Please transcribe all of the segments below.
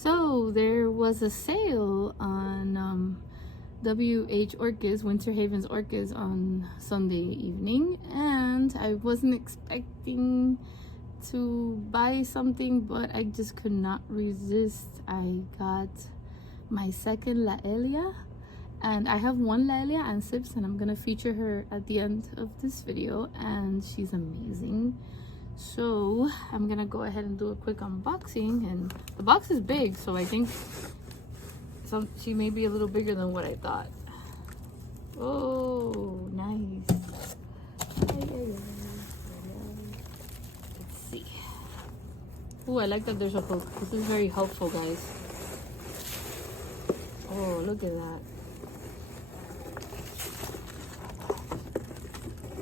So there was a sale on WH Orchids, Winter Haven's Orchids, on Sunday evening, and I wasn't expecting to buy something, but I just could not resist. I got my second Laelia, and I have one Laelia Ansips, and I'm gonna feature her at the end of this video, and she's amazing. So I'm gonna go ahead and do a quick unboxing, and the box is big, so I think she may be a little bigger than what I thought. Oh, nice. Let's see. Oh, I like that there's a hook. This is very helpful, guys. Oh, look at that.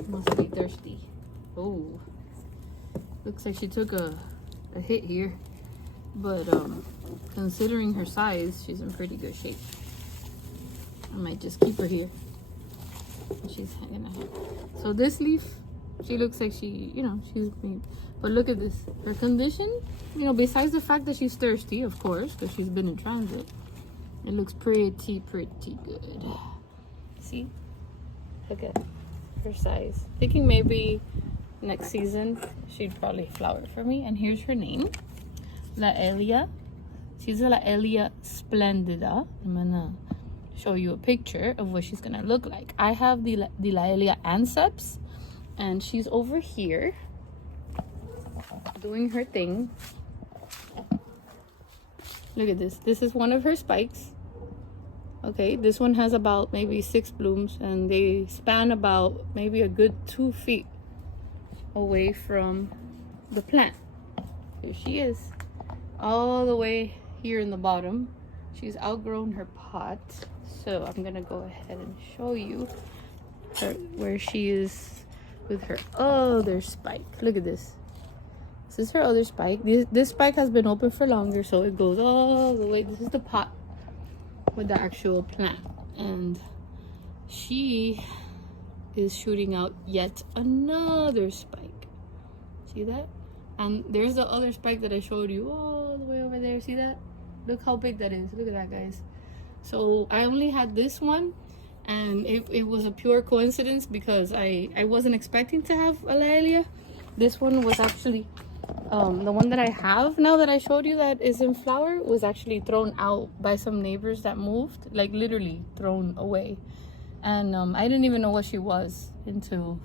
Must be thirsty. Oh, looks like she took a hit here, but considering her size, she's in pretty good shape. I might just keep her here. She's hanging out. So this leaf, she looks like she's mean. But look at this. Her condition, besides the fact that she's thirsty, of course, because she's been in transit, it looks pretty good. See? Look at her size. Thinking maybe next season she'd probably flower for me. And here's her name, Laelia. She's a Laelia splendida. I'm gonna show you a picture of what she's gonna look like. I have the Laelia Anceps, and she's over here doing her thing. Look at this. This is one of her spikes. Okay, this one has about maybe 6 blooms, and they span about maybe a good 2 feet away from the plant. Here she is, all the way here in the bottom. She's outgrown her pot, so I'm gonna go ahead and show you where she is with her other spike. Look at this. This is her other spike. This spike has been open for longer, so it goes all the way. This is the pot with the actual plant, and she is shooting out yet another spike. See that? And there's the other spike that I showed you all the way over there. See that? Look how big that is. Look at that, guys. So I only had this one, and it was a pure coincidence because I wasn't expecting to have a Laelia. This one was actually the one that I have now that I showed you that is in flower was actually thrown out by some neighbors that moved, like literally thrown away. And I didn't even know what she was until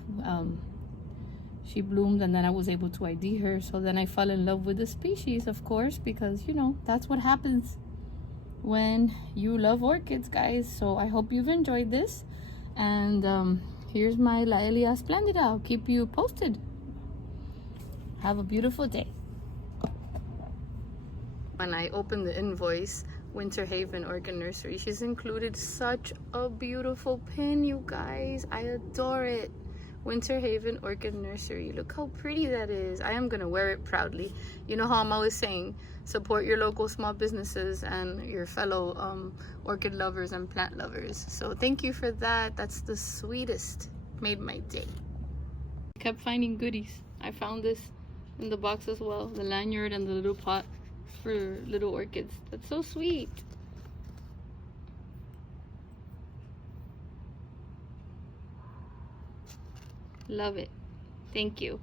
she bloomed, and then I was able to ID her. So then I fell in love with the species, of course, because that's what happens when you love orchids, guys. So I hope you've enjoyed this, and here's my Laelia Splendida. I'll keep you posted. Have a beautiful day. When I opened the invoice, Winter Haven Orchid Nursery, she's included such a beautiful pin, you guys. I adore it. Winter Haven Orchid Nursery. Look how pretty that is. I am gonna wear it proudly. You know how I'm always saying, support your local small businesses and your fellow orchid lovers and plant lovers. So thank you for that. That's the sweetest. Made my day. I kept finding goodies. I found this in the box as well, the lanyard and the little pot for little orchids. That's so sweet. Love it. Thank you.